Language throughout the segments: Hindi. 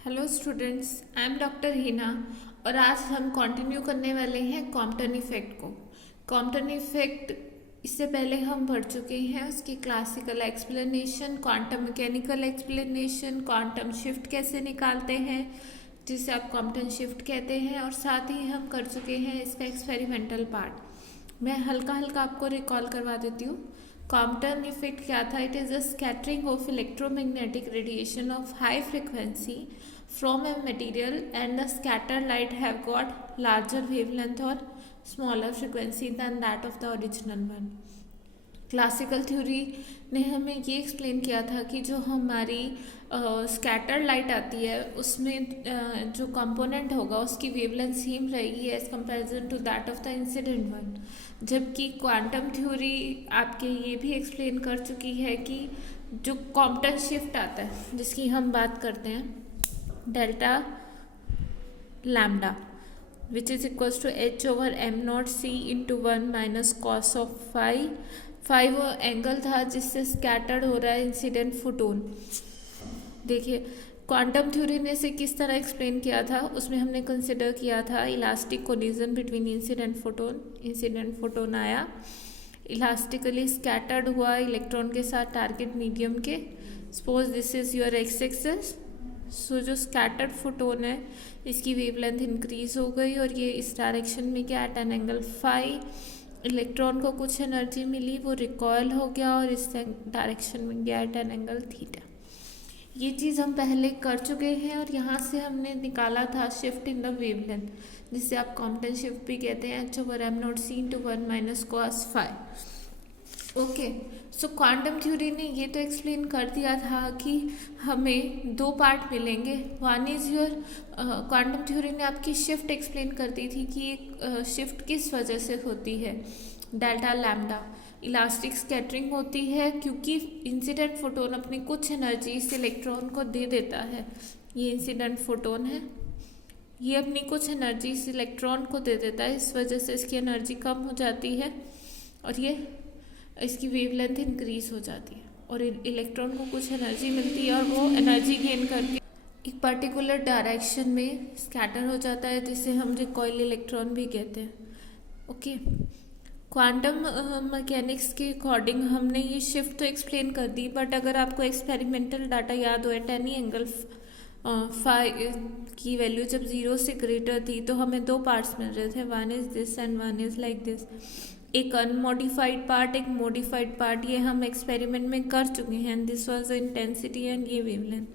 Hello students, I am doctor Hina और आज हम कंटिन्यू करने वाले हैं कॉम्पटन इफेक्ट को। कॉम्पटन इफेक्ट इससे पहले हम पढ़ चुके हैं, उसकी classical explanation, quantum mechanical explanation, quantum shift कैसे निकालते हैं जिसे आप कॉम्पटन शिफ्ट कहते हैं, और साथ ही हम कर चुके हैं इसका एक्सपेरिमेंटल पार्ट। मैं हल्का हल्का आपको रिकॉल करवा देती हूँ। कॉम्पटन इफेक्ट क्या था? It is a scattering of electromagnetic radiation of high frequency from a material, and the scattered light have got larger wavelength or smaller frequency than that of the original one. Classical theory ने हमें ये एक्सप्लेन किया था कि जो हमारी स्कैटर्ड लाइट आती है उसमें जो कंपोनेंट होगा उसकी वेवलेंथ सेम रहेगी as comparison to that of the incident one. जबकि क्वांटम थ्योरी आपके ये भी एक्सप्लेन कर चुकी है कि जो कॉम्पटन शिफ्ट आता है जिसकी हम बात करते हैं, delta lambda which is equals to h over m naught c into 1 minus cos of five वो एंगल था जिससे स्कैटर्ड हो रहा है इंसिडेंट फोटोन। देखिए क्वांटम थ्योरी ने इसे किस तरह एक्सप्लेन किया था, उसमें हमने कंसिडर किया था elastic collision between incident photon आया, इलास्टिकली स्कैटर्ड हुआ इलेक्ट्रॉन के साथ टारगेट मीडियम के। Suppose this is your X axis. So जो स्कैटर्ड फोटोन है इसकी वेवलेंथ इंक्रीज हो गई और ये इस डायरेक्शन में गया at an angle phi. Electron को कुछ एनर्जी मिली, वो रिकॉयल हो गया और इस डायरेक्शन में गया एट एन एंगल थीटा। ये चीज़ हम पहले कर चुके हैं और यहाँ से हमने निकाला था शिफ्ट इन द वेवलेंथ, जिसे आप कॉम्पटन शिफ्ट भी कहते हैं, h over m naught c into 1 minus cos phi. Okay, so quantum theory ने ये तो एक्सप्लेन कर दिया था कि हमें दो पार्ट मिलेंगे। One is your quantum theory ने आपकी शिफ्ट एक्सप्लेन कर दी थी कि एक शिफ्ट किस वजह से होती है। डेल्टा लैम्डा इलास्टिक स्कैटरिंग होती है क्योंकि इंसिडेंट फोटोन अपनी कुछ एनर्जी इस इलेक्ट्रॉन को दे देता है। ये इंसिडेंट फोटोन है, ये अपनी कुछ एनर्जी इस इलेक्ट्रॉन को दे देता है, इस वजह से इसकी एनर्जी कम हो जाती है और ये इसकी वेवलेंथ इंक्रीज हो जाती है और इलेक्ट्रॉन को कुछ एनर्जी मिलती है और वो एनर्जी गेन करके एक पर्टिकुलर डायरेक्शन में स्कैटर हो जाता है, जिसे हम रिकॉइल इलेक्ट्रॉन भी कहते हैं। ओके, क्वांटम मैकेनिक्स के अकॉर्डिंग हमने ये शिफ्ट तो एक्सप्लेन कर दी, बट अगर आपको एक्सपेरिमेंटल डाटा याद हो एट एनी एंगल फाई की वैल्यू जब 0 से ग्रेटर थी तो हमें दो पार्ट्स मिल रहे थे, one is this and one is like this. एक अनमोडिफाइड पार्ट, एक मॉडिफाइड पार्ट, ये हम एक्सपेरिमेंट में कर चुके हैं। दिस वाज इंटेंसिटी एंड ये वेवलेंथ।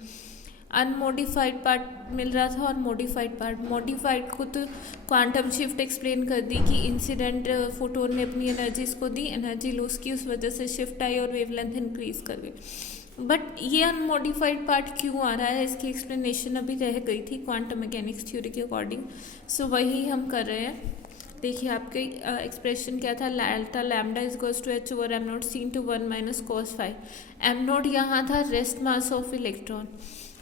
अनमोडिफाइड पार्ट मिल रहा था और मॉडिफाइड पार्ट। मॉडिफाइड को तो क्वांटम शिफ्ट एक्सप्लेन कर दी कि इंसिडेंट फोटोन ने अपनी एनर्जी इसको दी, एनर्जी लूज की, उस वजह से शिफ्ट आई और वेवलेंथ इंक्रीज कर गई। बट ये अनमोडिफाइड पार्ट क्यों आ रहा है, इसकी एक्सप्लेनेशन अभी रह गई थी क्वांटम मैकेनिक्स थ्योरी के अकॉर्डिंग। सो वही हम कर रहे हैं। देखिए आपके एक्सप्रेशन क्या था, delta lambda is equals to h over m naught c into 1 minus cos five. M naught यहाँ था rest mass of electron.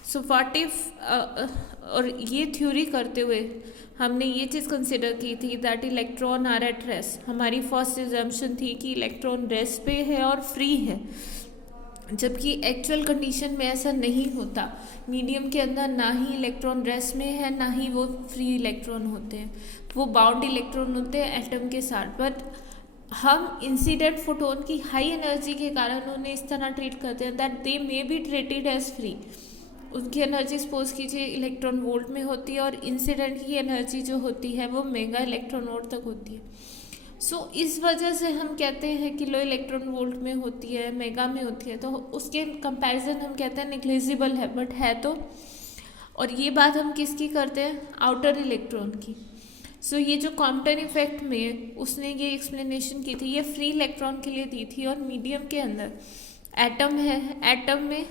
So what if और ये थ्योरी करते हुए हमने ये चीज़ कंसिडर की थी that electron are at rest. हमारी फर्स्ट एजम्पशन थी कि इलेक्ट्रॉन रेस्ट पे है और फ्री है, जबकि एक्चुअल कंडीशन में ऐसा नहीं होता। मीडियम के अंदर ना ही इलेक्ट्रॉन रेस्ट में है ना ही वो फ्री इलेक्ट्रॉन होते हैं, वो बाउंड इलेक्ट्रॉन होते हैं एटम के साथ। बट हम इंसिडेंट फोटोन की हाई एनर्जी के कारण उन्हें इस तरह ट्रीट करते हैं that they may be treated as free. उनकी एनर्जी सपोज कीजिए इलेक्ट्रॉन वोल्ट में होती है और इंसिडेंट की एनर्जी जो होती है वो मेगा इलेक्ट्रॉन वोल्ट तक होती है। सो इस वजह से हम कहते हैं किलो इलेक्ट्रॉन वोल्ट में होती है, मेगा में होती है, तो उसके कंपैरिजन हम कहते हैं निग्लिजिबल है, बट है तो। और ये बात हम किसकी करते हैं, आउटर इलेक्ट्रॉन की। सो ये जो कॉम्पटन इफेक्ट में उसने ये एक्सप्लेनेशन की थी, ये फ्री इलेक्ट्रॉन के लिए दी थी। और मीडियम के अंदर एटम है, एटम में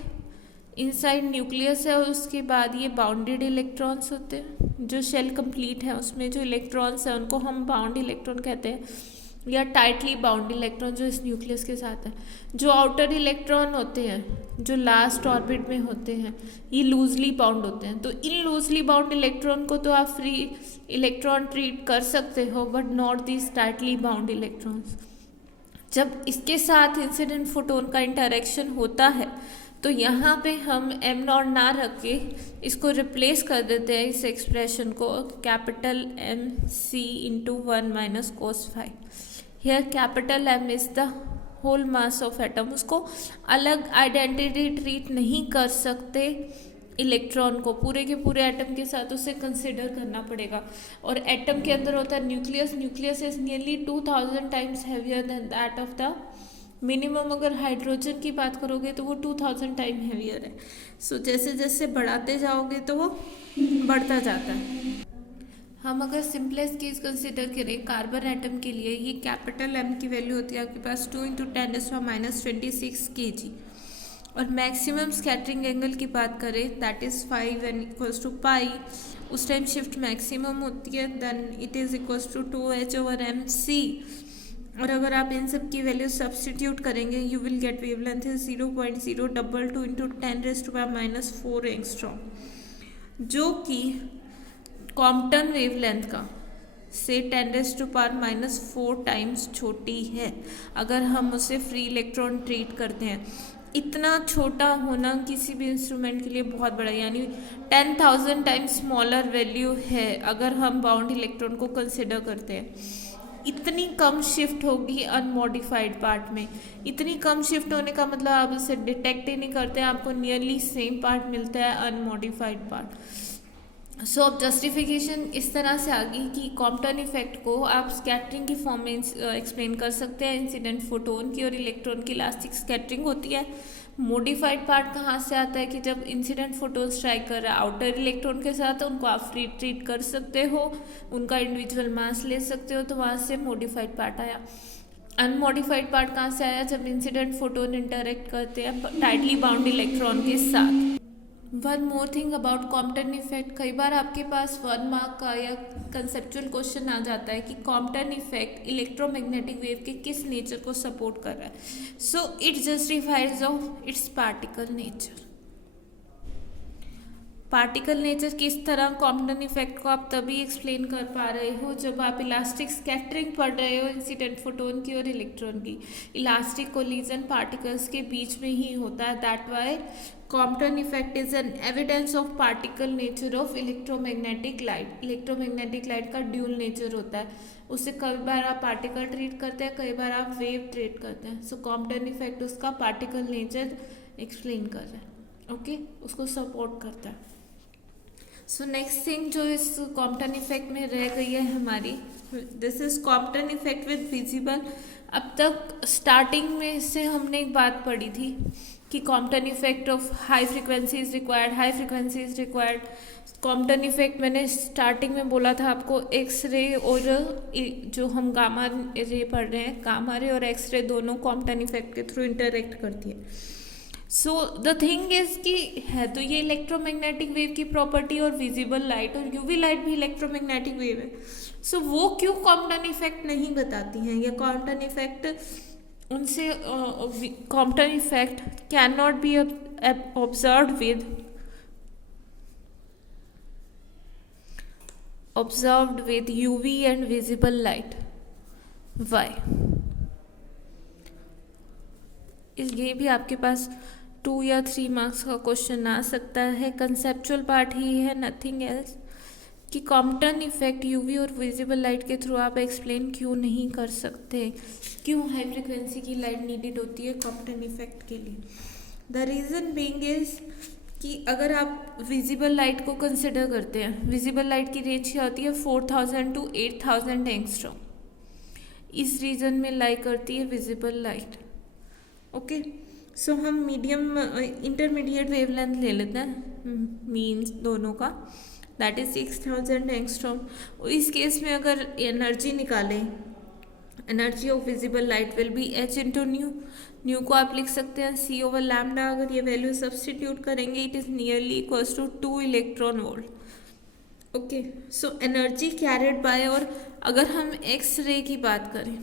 इनसाइड न्यूक्लियस है और उसके बाद ये बाउंडेड इलेक्ट्रॉन्स होते हैं। जो शेल कंप्लीट है उसमें जो इलेक्ट्रॉन्स हैं उनको हम बाउंड इलेक्ट्रॉन कहते हैं, या टाइटली बाउंड इलेक्ट्रॉन जो इस न्यूक्लियस के साथ है। जो आउटर इलेक्ट्रॉन होते हैं जो लास्ट ऑर्बिट में होते हैं ये लूजली बाउंड होते हैं। तो इन लूजली बाउंड इलेक्ट्रॉन को तो आप फ्री इलेक्ट्रॉन ट्रीट कर सकते हो, but not this tightly bound electrons. जब इसके साथ इंसिडेंट फोटोन का इंटरेक्शन होता है तो यहाँ पे हम एम नॉट ना रख के इसको रिप्लेस कर देते हैं, इस एक्सप्रेशन को capital m c into 1 - cos⁵। Here capital m is the whole mass of atom. उसको अलग आइडेंटिटी ट्रीट नहीं कर सकते, इलेक्ट्रॉन को पूरे के पूरे एटम के साथ उसे कंसिडर करना पड़ेगा। और एटम के अंदर होता है nucleus. Nucleus is nearly 2000 times heavier than that of the minimum. अगर हाइड्रोजन की बात करोगे तो वो 2000 टाइम हैवियर है। सो जैसे जैसे बढ़ाते जाओगे तो वो बढ़ता जाता है। हम अगर सिंपलेस्ट केस कंसिडर करें कार्बन एटम के लिए, ये कैपिटल एम की वैल्यू होती है आपके पास 2 × 10⁻26 kg। और मैक्सिमम स्कैटरिंग एंगल की बात करें दैट इज़ 5 n = पाई। उस टाइम शिफ्ट मैक्सिमम होती है, then it is equals to 2h/mc। और अगर आप इन सब की वैल्यू सब्सटीट्यूट करेंगे you will get wavelength is 0.022 × 10⁻⁴ angstrom, जो कि कॉम्पटन वेवलेंथ का से 10⁻⁻⁴ टाइम्स छोटी है अगर हम उसे फ्री इलेक्ट्रॉन ट्रीट करते हैं। इतना छोटा होना किसी भी इंस्ट्रूमेंट के लिए बहुत बड़ा, यानी 10,000 टाइम्स स्मॉलर वैल्यू है अगर हम बाउंड इलेक्ट्रॉन को कंसिडर करते हैं। इतनी कम शिफ्ट होगी अनमॉडिफाइड पार्ट में। इतनी कम शिफ्ट होने का मतलब आप उसे डिटेक्ट ही नहीं करते, आपको नियरली सेम पार्ट मिलता है अनमॉडिफाइड पार्ट। सो अब जस्टिफिकेशन इस तरह से आ गई कि कॉम्पटन इफेक्ट को आप स्कैटरिंग की फॉर्म में एक्सप्लेन कर सकते हैं। इंसिडेंट फोटोन की और इलेक्ट्रॉन की इलास्टिक स्कैटरिंग होती है। मॉडिफाइड पार्ट कहाँ से आता है कि जब इंसिडेंट फोटोन स्ट्राइक कर रहा है आउटर इलेक्ट्रॉन के साथ, उनको आप फ्री ट्रीट कर सकते हो, उनका इंडिविजुअल मास ले सकते हो, तो वहाँ से मॉडिफाइड पार्ट आया। अनमॉडिफाइड पार्ट कहाँ से आया? जब इंसिडेंट फोटोन इंटरेक्ट करते हैं टाइटली बाउंड इलेक्ट्रॉन के साथ। One more thing about Compton effect, कई बार आपके पास 1 मार्क का या कंसेप्चुअल क्वेश्चन आ जाता है कि कॉम्पटन इफेक्ट इलेक्ट्रोमैग्नेटिक वेव के किस नेचर को सपोर्ट कर रहा है। So it justifies of its particle nature. Particle nature किस तरह कॉम्पटन इफेक्ट को आप तभी एक्सप्लेन कर पा रहे हो जब आप इलास्टिक स्कैटरिंग पढ़ रहे हो इंसिडेंट फोटोन की और इलेक्ट्रॉन की। इलास्टिक कोलिजन पार्टिकल्स के बीच में ही होता है, that why Compton effect is an evidence of particle nature of electromagnetic light. Electromagnetic light का ड्यूल नेचर होता है, उससे कई बार आप पार्टिकल ट्रीट करते हैं, कई बार आप वेव ट्रीट करते हैं। सो कॉम्पटन इफेक्ट उसका पार्टिकल नेचर एक्सप्लेन कर रहा है, ओके, उसको सपोर्ट करता है। सो नेक्स्ट थिंग जो इस कॉम्पटन इफेक्ट में रह गई है हमारी, this is Compton effect with visible. अब तक स्टार्टिंग में से हमने एक बात पढ़ी थी कि Compton effect of high frequency is required, high frequency is required. Compton effect मैंने स्टार्टिंग में बोला था आपको, एक्स रे और जो हम गामा रे पढ़ रहे हैं, गामा रे और एक्स रे दोनों कॉम्पटन इफेक्ट के थ्रू इंटरेक्ट करती है। सो द थिंग इज कि है तो ये इलेक्ट्रोमैग्नेटिक वेव की प्रॉपर्टी, और विजिबल लाइट और यूवी लाइट भी इलेक्ट्रोमैग्नेटिक वेव है। सो वो क्यों कॉम्पटन इफेक्ट नहीं बताती हैं, या कॉम्पटन इफेक्ट उनसे Compton effect can not be observed with UV and visible light. Why? ये भी आपके पास 2 या 3 मार्क्स का क्वेश्चन आ सकता है। कंसेप्चुअल पार्ट ही है, नथिंग एल्स, कि कॉम्पटन इफेक्ट यूवी और विजिबल लाइट के थ्रू आप एक्सप्लेन क्यों नहीं कर सकते, क्यों हाई फ्रिक्वेंसी की लाइट नीडेड होती है कॉम्पटन इफेक्ट के लिए। द रीज़न बीइंग इज कि अगर आप विजिबल लाइट को कंसिडर करते हैं, विजिबल लाइट की रेंज क्या होती है 4000 to 8000 एंगस्ट्रॉम, इस रीजन में लाई करती है विजिबल लाइट। ओके, सो हम मीडियम इंटरमीडिएट वेवलेंथ ले लेते हैं, मीन्स दोनों का, दैट इज 6000 एंगस्ट्रॉम। इस केस में अगर एनर्जी निकालें, energy of visible light will be h into nu. Nu को आप लिख सकते हैं c/λ। अगर ये वैल्यू सब्सटीट्यूट करेंगे it is nearly equals to 2 electron volt. Okay, so energy carried by, और अगर हम एक्स रे की बात करें,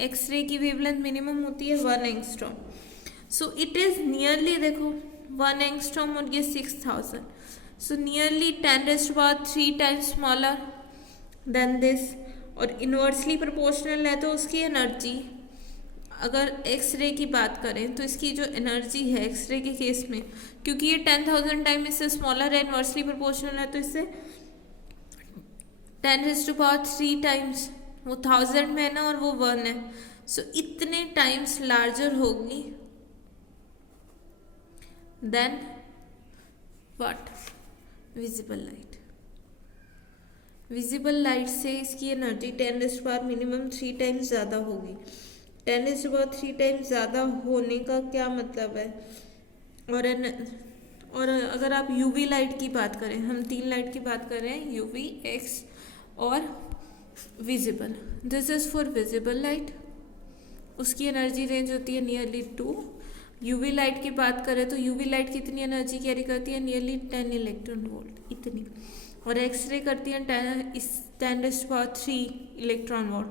एक्स रे की वेवलेंथ मिनिमम होती है 1 angstrom. So it is nearly, देखो 1 एंगस्ट्रॉम और ये 6000, so nearly 10⁻³ times smaller than this. और इनवर्सली प्रोपोर्शनल है तो उसकी एनर्जी अगर एक्सरे की बात करें तो इसकी जो एनर्जी है एक्सरे के केस में, क्योंकि ये 10,000 टाइम इससे स्मॉलर है, इनवर्सली प्रोपोर्शनल है, तो इससे 10⁻³ टाइम्स, वो 1000 में है ना और वो 1 है, सो इतने टाइम्स लार्जर होगी than what, visible light. Visible light से इसकी एनर्जी 10⁻³ मिनिमम 3 टाइम्स ज़्यादा होगी। 10⁻³ टाइम्स ज़्यादा होने का क्या मतलब है? और अगर आप यूवी लाइट की बात करें, हम 3 लाइट की बात कर रहे हैं, यूवी, एक्स और visible. This is for visible light, उसकी एनर्जी रेंज होती है नियरली 2। यूवी लाइट की बात करें तो यूवी लाइट कितनी एनर्जी कैरी करती है? नियरली 10 इलेक्ट्रॉन वोल्ट इतनी। और एक्सरे करती है 10⁻³ इलेक्ट्रॉन वोल्ट,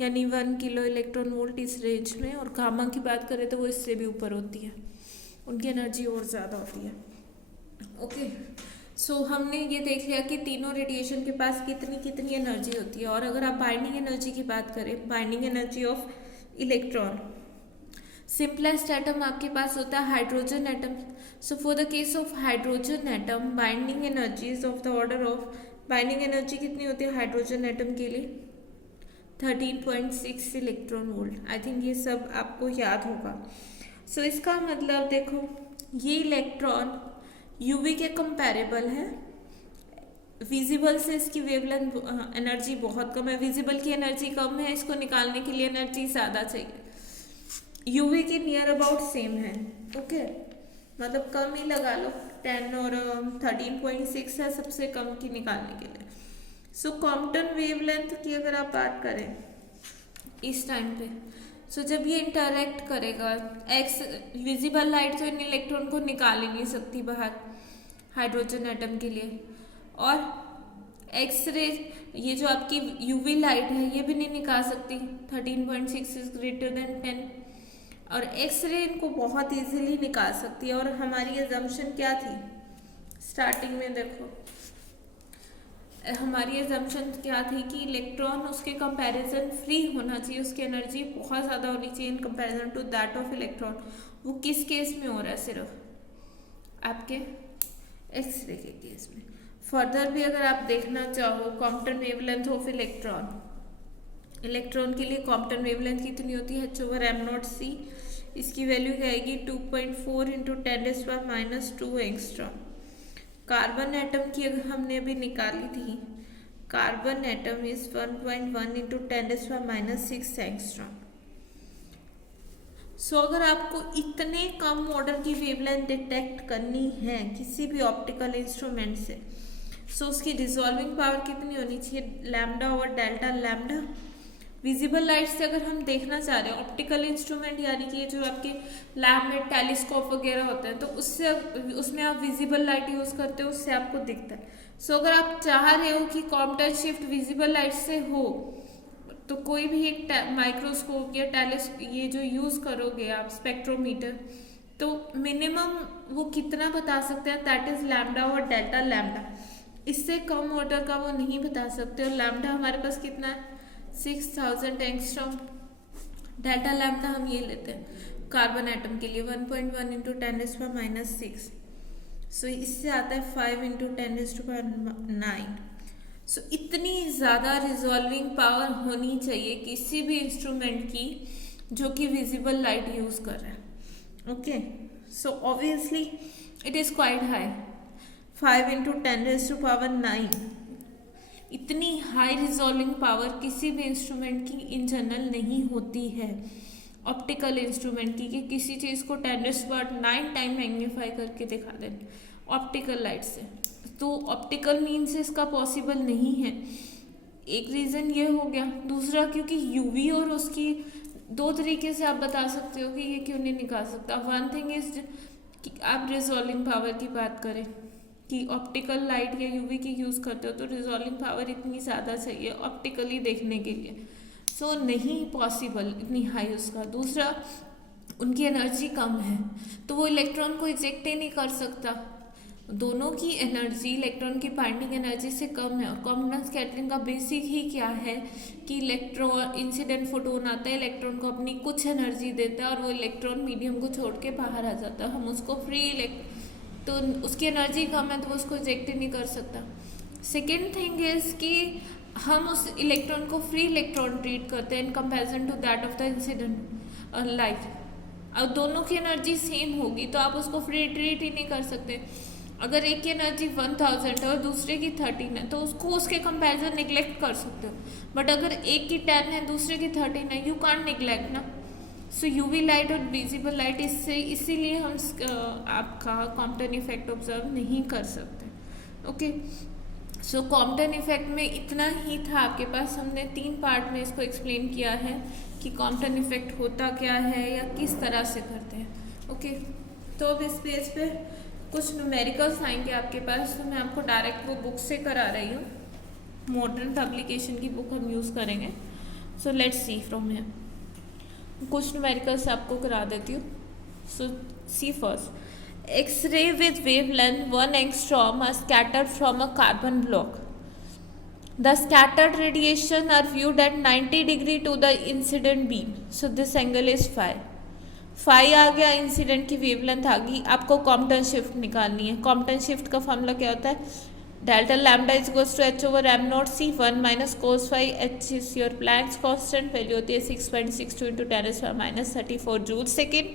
यानी 1 किलो इलेक्ट्रॉन वोल्ट इस रेंज में। और गामा की बात करें तो वो इससे भी ऊपर होती है, उनकी एनर्जी और ज़्यादा होती है। ओके, सो हमने ये देख लिया कि तीनों रेडिएशन के पास कितनी कितनी एनर्जी होती है। और अगर आप बाइंडिंग एनर्जी की बात करें, binding energy of electron, simplest atom आपके पास होता है hydrogen atom. So for the case of hydrogen atom, binding energy is of the order of, binding energy कितनी होती है हाइड्रोजन एटम के लिए? 13.6 इलेक्ट्रॉन वोल्ट। आई थिंक ये सब आपको याद होगा। सो इसका मतलब देखो, ये इलेक्ट्रॉन यूवी के कंपैरेबल है, विजिबल से इसकी वेवलेंथ एनर्जी बहुत कम है, विजिबल की एनर्जी कम है, इसको निकालने के लिए एनर्जी ज़्यादा चाहिए। यूवी की नियर अबाउट सेम है, ओके, मतलब कम ही लगा लो, 10 और 13.6 है सबसे कम की निकालने के लिए। सो कॉम्पटन वेवलेंथ की अगर आप बात करें इस टाइम पे, सो जब ये इंटरैक्ट करेगा, एक्स विजिबल लाइट तो इन इलेक्ट्रॉन को निकाल ही नहीं सकती बाहर हाइड्रोजन एटम के लिए, और एक्स रे ये जो आपकी यूवी लाइट है ये भी नहीं निकाल सकती, 13.6 इज ग्रेटर देन 10, और एक्स रे इनको बहुत इजीली निकाल सकती है। और हमारी अजम्पशन क्या थी स्टार्टिंग में? देखो, हमारी अजम्पशन क्या थी कि इलेक्ट्रॉन उसके कंपैरिजन फ्री होना चाहिए, उसकी एनर्जी बहुत ज़्यादा होनी चाहिए in comparison to that of electron. वो किस केस में हो रहा है? सिर्फ आपके एक्सरे के केस में। फर्दर भी अगर आप देखना चाहो, Compton wavelength of electron, electron के लिए कॉम्पटन वेवलेंथ कितनी होती है? h/m0c, इसकी वैल्यू क्या आएगी? 2.4 × 10⁻² एंगस्ट्रॉम। कार्बन एटम की अगर हमने अभी निकाली थी, कार्बन एटम इज 1.1 × 10⁻6 एंगस्ट्रॉम। सो अगर आपको इतने कम ऑर्डर की वेवलेंथ डिटेक्ट करनी है किसी भी ऑप्टिकल इंस्ट्रूमेंट से, सो उसकी रिजॉल्विंग पावर कितनी होनी चाहिए? लैम्डा और डेल्टा लैम्डा। विजिबल लाइट से अगर हम देखना चाह रहे हैं ऑप्टिकल इंस्ट्रूमेंट, यानी कि जो आपके लैब में टेलीस्कोप वगैरह होते हैं, तो उससे उसमें आप विजिबल लाइट यूज़ करते हो, उससे आपको दिखता है। सो अगर आप चाह रहे हो कि कॉम्पटन शिफ्ट विजिबल लाइट से हो, तो कोई भी एक माइक्रोस्कोप या ये जो यूज़ करोगे आप स्पेक्ट्रोमीटर, तो मिनिमम वो कितना बता सकते हैं? दैट इज़ लैम्डा और डेल्टा लैम्डा। इससे कम ऑर्डर का वो नहीं बता सकते। और लैम्डा हमारे पास कितना है? 6000 एंगस्ट्रॉम। डेल्टा लैम्डा हम ये लेते हैं कार्बन एटम के लिए 1.1 × 10⁻6। सो इससे आता है 5 × 10⁹। सो इतनी ज़्यादा रिजॉल्विंग पावर होनी चाहिए किसी भी इंस्ट्रूमेंट की जो कि विजिबल लाइट यूज़ कर रहा है। Okay, so obviously it is quite high, 5 × 10⁹। इतनी हाई रिजॉल्विंग पावर किसी भी इंस्ट्रूमेंट की इन जनरल नहीं होती है, ऑप्टिकल इंस्ट्रूमेंट की, कि किसी चीज़ को 10⁹ टाइम मैग्नीफाई करके दिखा दें ऑप्टिकल लाइट से। तो ऑप्टिकल मीन से इसका पॉसिबल नहीं है। एक रीज़न ये हो गया। दूसरा, क्योंकि यूवी और उसकी दो तरीके से आप बता सकते हो कि ये क्यों नहीं निकाल सकता। वन थिंग इज कि आप रिजॉल्विंग पावर की बात करें कि ऑप्टिकल लाइट या यूवी की यूज़ करते हो तो रिजॉल्विंग पावर इतनी ज़्यादा चाहिए ऑप्टिकली देखने के लिए, सो नहीं पॉसिबल इतनी हाई उसका। दूसरा, उनकी एनर्जी कम है तो वो इलेक्ट्रॉन को इजेक्ट ही नहीं कर सकता। दोनों की एनर्जी इलेक्ट्रॉन की बाइंडिंग एनर्जी से कम है। और कॉम्पटन स्कैटरिंग का बेसिक ही क्या है कि इलेक्ट्रॉन इंसिडेंट फोटोन आता है, इलेक्ट्रॉन को अपनी कुछ एनर्जी देता है और वो इलेक्ट्रॉन मीडियम को छोड़ के बाहर आ जाता है। हम उसको तो उसकी एनर्जी कम है तो वो उसको रिजेक्ट ही नहीं कर सकता। सेकेंड थिंग इज कि हम उस इलेक्ट्रॉन को फ्री इलेक्ट्रॉन ट्रीट करते हैं in comparison to that of the incident light. अब दोनों की एनर्जी सेम होगी तो आप उसको फ्री ट्रीट ही नहीं कर सकते। अगर एक की एनर्जी 1000 है और दूसरे की 13 है तो उसको उसके कंपैरिजन निगलेक्ट कर सकते हो। बट अगर एक की 10 है दूसरे की 13 है, यू कांट निगलेक्ट ना। सो यूवी लाइट और विजिबल लाइट इसीलिए हम आपका कॉम्पटन इफेक्ट ऑब्जर्व नहीं कर सकते। ओके, सो कॉम्पटन इफेक्ट में इतना ही था आपके पास। हमने 3 पार्ट में इसको एक्सप्लेन किया है कि कॉम्पटन इफेक्ट होता क्या है या किस तरह से करते हैं। ओके, तो अब इस पेज पे कुछ न्यूमेरिकल्स आएंगे आपके पास, तो मैं आपको डायरेक्ट वो बुक से करा रही हूँ। मॉडर्न पब्लिकेशन की बुक हम यूज़ करेंगे। So let's see from here. कुछ न्यूमेरिकल्स आपको करा देती हूँ। सो सी first, X-ray with wavelength 1 angstrom are scattered from a carbon block. The scattered radiation are viewed at 90 degree to the incident beam. So this angle is phi. Phi आ गया, इंसिडेंट की वेवलेंथ आ गई। आपको कॉम्पटन शिफ्ट निकालनी है। कॉम्पटन शिफ्ट का फॉर्मूला क्या होता है? Delta lambda is equals to H over m naught c 1 minus cos phi. H is your Planck's constant, value होती है 6.62 इंटू 10⁻⁻³ joule second.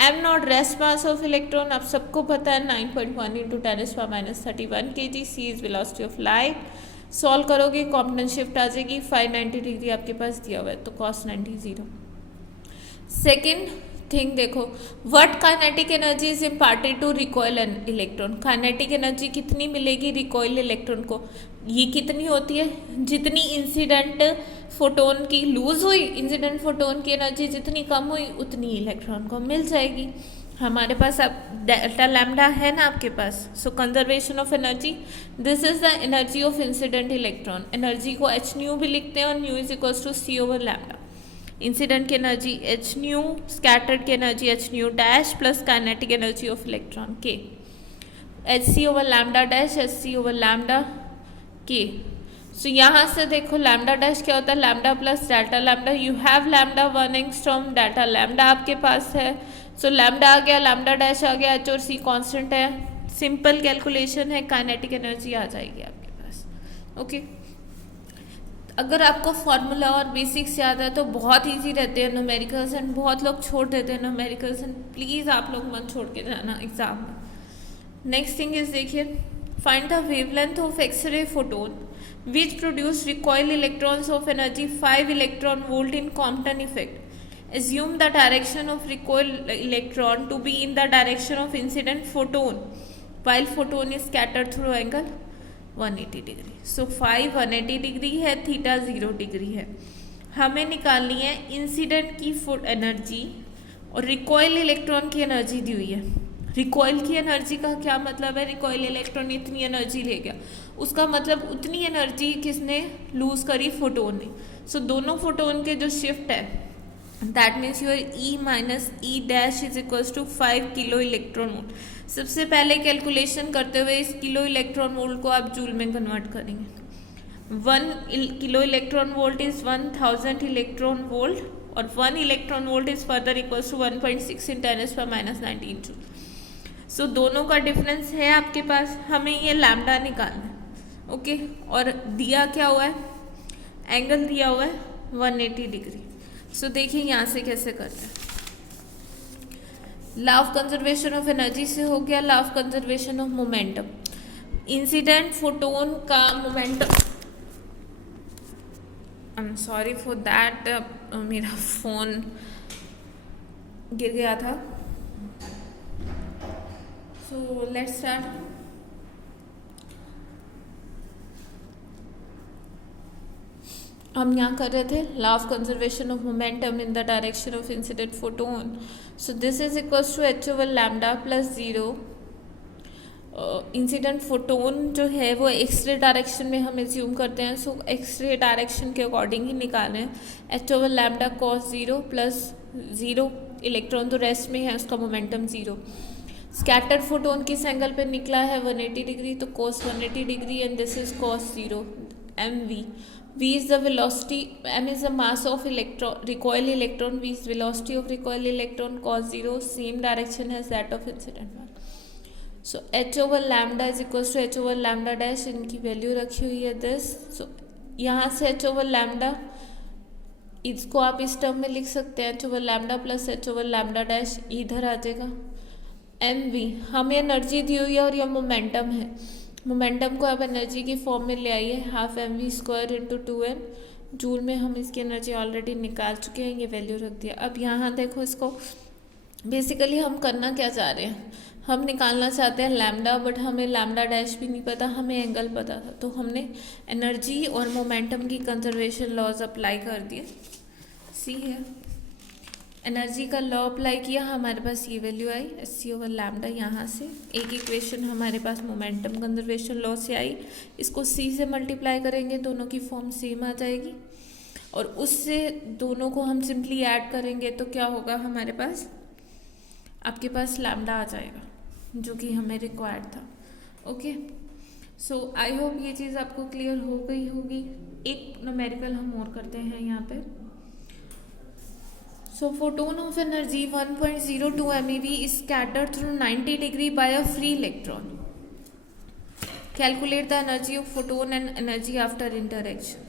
M naught rest mass of electron आप सबको पता है 9.1 इंटू 10⁻⁻31 kg। C is velocity of light. Solve करोगे कॉम्पटन शिफ्ट आ जाएगी। 590 डिग्री आपके पास दिया हुआ है तो cos 90 0। सेकेंड थिंग देखो, what kinetic energy is imparted to recoil an electron. Kinetic energy कितनी मिलेगी रिकॉइल इलेक्ट्रॉन को? ये कितनी होती है? जितनी इंसिडेंट फोटोन की लूज हुई, इंसिडेंट फोटोन की एनर्जी जितनी कम हुई उतनी इलेक्ट्रॉन को मिल जाएगी। हमारे पास अब डेल्टा लैम्डा है ना आपके पास। So conservation of energy, this is the energy of incident electron. Energy को एच न्यू भी लिखते हैं और nu is equals to C over lambda. Incident की एनर्जी एच न्यू, स्कैटर्ड की energy H nu dash plus kinetic energy of electron के, H C over lambda dash H C over lambda के। सो यहाँ से देखो लैम्डा डैश क्या होता है? Lambda plus delta lambda. You have lambda 1 angstrom, delta lambda आपके पास है। सो लैम्डा आ गया, लैम्डा डैश आ गया, एच और सी कॉन्स्टेंट है। सिंपल कैलकुलेशन है, काइनेटिक एनर्जी आ जाएगी आपके पास। ओके, अगर आपको फॉर्मूला और बेसिक्स याद है तो बहुत इजी रहते हैं न्यूमेरिकल्स, एंड बहुत लोग छोड़ देते हैं न्यूमेरिकल्स, एंड प्लीज़ आप लोग मत छोड़ के जाना एग्जाम में। नेक्स्ट थिंग इज देखिए, find the wavelength of x ray photon which produce recoil electrons of energy 5 electron volt in Compton effect. Assume the direction of recoil electron to be in the direction of incident photon while photon is scattered through angle 180 degree. So phi 180 degree है, थीटा 0 डिग्री है। हमें निकालनी है इंसिडेंट की एनर्जी और रिकॉइल इलेक्ट्रॉन की एनर्जी दी हुई है। रिकॉइल की एनर्जी का क्या मतलब है? रिकॉइल इलेक्ट्रॉन इतनी एनर्जी ले गया, उसका मतलब उतनी एनर्जी किसने लूज करी? फोटोन ने। सो दोनों फोटोन के जो शिफ्ट है that means your e minus e dash is equals to 5 kilo electron volt. सबसे पहले कैलकुलेशन करते हुए इस किलो इलेक्ट्रॉन वोल्ट को आप जूल में कन्वर्ट करेंगे। 1 kilo electron volt is 1000 electron volt और 1 electron volt is further equals to 1.6 × 10⁻⁻19 joule. So दोनों का डिफरेंस है आपके पास, हमें ये लैम्डा निकालना है। ओके, और दिया क्या हुआ है? एंगल दिया हुआ है 180 डिग्री। सो देखिए यहाँ से कैसे करते हैं। Law of conservation of energy से हो गया law of conservation of momentum. Incident photon का momentum, I am sorry for that, मेरा फोन गिर गया था। So let's start. हम यहाँ कर रहे थे law of conservation of momentum in the direction of incident photon. So this is equals to H over lambda plus 0। Incident photon जो है वो एक्सरे डायरेक्शन में हम एज्यूम करते हैं। सो एक्सरे डायरेक्शन के अकॉर्डिंग ही निकालें। H over lambda cos 0 plus 0, electron तो रेस्ट में है, उसका मोमेंटम 0। स्कैटर्ड फोटोन किस एंगल पे निकला है 180 डिग्री, तो cos 180 degree and this is cos 0 mv. V is the velocity, m is the mass of electron, recoil electron, v is velocity of recoil electron, cos 0 same direction as that of incident one. So h over lambda is equals to h over lambda dash, इनकी वैल्यू रखी हुई है this. So यहाँ से h over lambda, इसको आप इस टर्म में लिख सकते हैं h over lambda plus h over lambda dash, इधर आ जाएगा mv. हमें एनर्जी दी हुई है और यह मोमेंटम है, मोमेंटम को आप एनर्जी की फॉर्म में ले आइए, half m v square into 2m joule में. हम इसकी एनर्जी ऑलरेडी निकाल चुके हैं, ये वैल्यू रख दिया. अब यहाँ देखो, इसको बेसिकली हम करना क्या चाह रहे हैं, हम निकालना चाहते हैं लैम्डा, बट हमें लैम्डा डैश भी नहीं पता, हमें एंगल पता था, तो हमने एनर्जी और मोमेंटम की कंजर्वेशन लॉज अप्लाई कर दिए. सी है, एनर्जी का लॉ अप्लाई किया, हमारे पास ये value I S over lambda. यहाँ से एक इक्वेशन हमारे पास मोमेंटम कंजर्वेशन लॉ से आई, इसको सी से मल्टीप्लाई करेंगे, दोनों की फॉर्म सेम आ जाएगी, और उससे दोनों को हम सिंपली ऐड करेंगे तो क्या होगा, हमारे पास आपके पास लैम्डा आ जाएगा, जो कि हमें रिक्वायर्ड था. ओके, सो आई होप ये चीज़ आपको क्लियर हो गई होगी. एक न्यूमेरिकल हम और करते हैं यहाँ पे. So photon of energy 1.02 MeV is scattered through 90 degree by a free electron. Calculate the energy of photon and energy after interaction.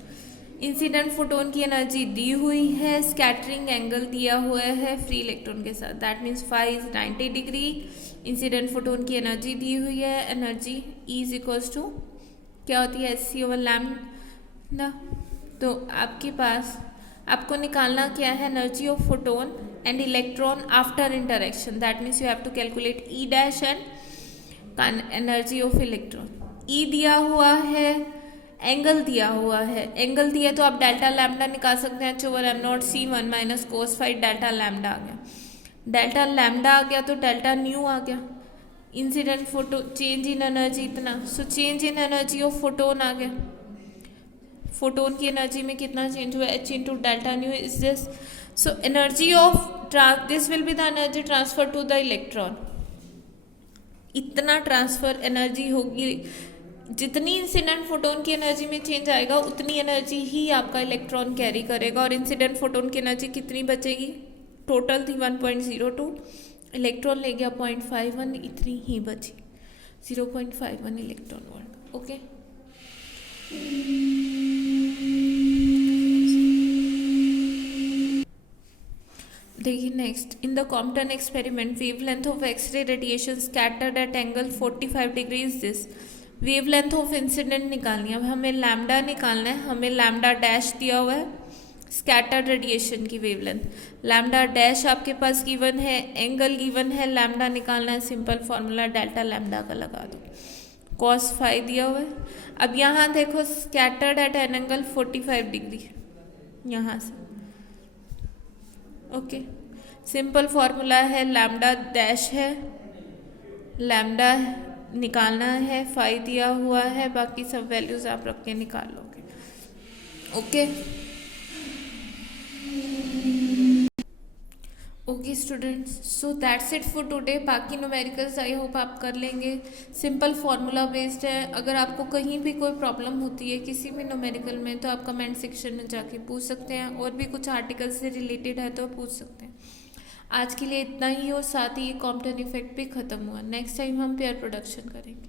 Incident photon की एनर्जी दी हुई है, स्कैटरिंग एंगल दिया हुआ है फ्री इलेक्ट्रॉन के साथ, that means phi is 90 degree. Incident photon की एनर्जी दी हुई है, energy E is equals to क्या होती है, एस सी ओवर लैम्डा. तो आपके पास आपको निकालना क्या है, energy of photon and electron after interaction, that means you have to calculate E dash and energy of electron. E दिया हुआ है, एंगल दिया हुआ है, एंगल दिया तो आप डेल्टा लैम्डा निकाल सकते हैं, h over m naught c 1 minus cos 5 delta lambda आ गया. डेल्टा लैम्डा आ गया तो डेल्टा न्यू आ गया. Incident photo change in energy इतना, so change in energy of photon आ गया. फोटोन की एनर्जी में कितना चेंज हुआ, h into delta nu is this. So energy of this will be the energy transfer to the electron. इतना ट्रांसफर एनर्जी होगी, जितनी इंसिडेंट फोटोन की एनर्जी में चेंज आएगा उतनी एनर्जी ही आपका इलेक्ट्रॉन कैरी करेगा. और इंसिडेंट फोटोन की एनर्जी कितनी बचेगी, टोटल थी 1.02, इलेक्ट्रॉन ले गया 0.51, इतनी ही बची 0.51 इलेक्ट्रॉन वोल्ट. ओके, देखिए next, in the Compton experiment wavelength of x-ray radiation scattered at angle 45 degree is this. Wavelength of incident निकालनी है, अब हमें लैम्डा निकालना है, हमें लैम्डा डैश दिया हुआ है, स्कैटर्ड रेडिएशन की वेवलेंथ. लैम्डा डैश आपके पास गिवन है, एंगल गिवन है, लैम्डा निकालना है, सिंपल फार्मूला डेल्टा लैम्डा का लगा दो, cos 5 दिया हुआ है. अब यहाँ देखो, scattered at an angle 45 degree यहाँ से. ओके, सिंपल फार्मूला है, लैम्डा डैश है, लैम्डा निकालना है, 5 दिया हुआ है, बाकी सब वैल्यूज आप रख के निकाल लोगे. Okay okay students, so that's it for today. बाकी न्यूमेरिकल्स आई होप आप कर लेंगे, सिंपल फार्मूला बेस्ड है. अगर आपको कहीं भी कोई प्रॉब्लम होती है किसी भी न्यूमेरिकल में तो आप कमेंट सेक्शन में जाके पूछ सकते हैं, और भी कुछ आर्टिकल से रिलेटेड है तो पूछ सकते हैं. आज के लिए इतना ही, और साथ ही ये कॉम्पटन इफेक्ट भी ख़त्म हुआ. नेक्स्ट टाइम हम पेयर प्रोडक्शन करेंगे.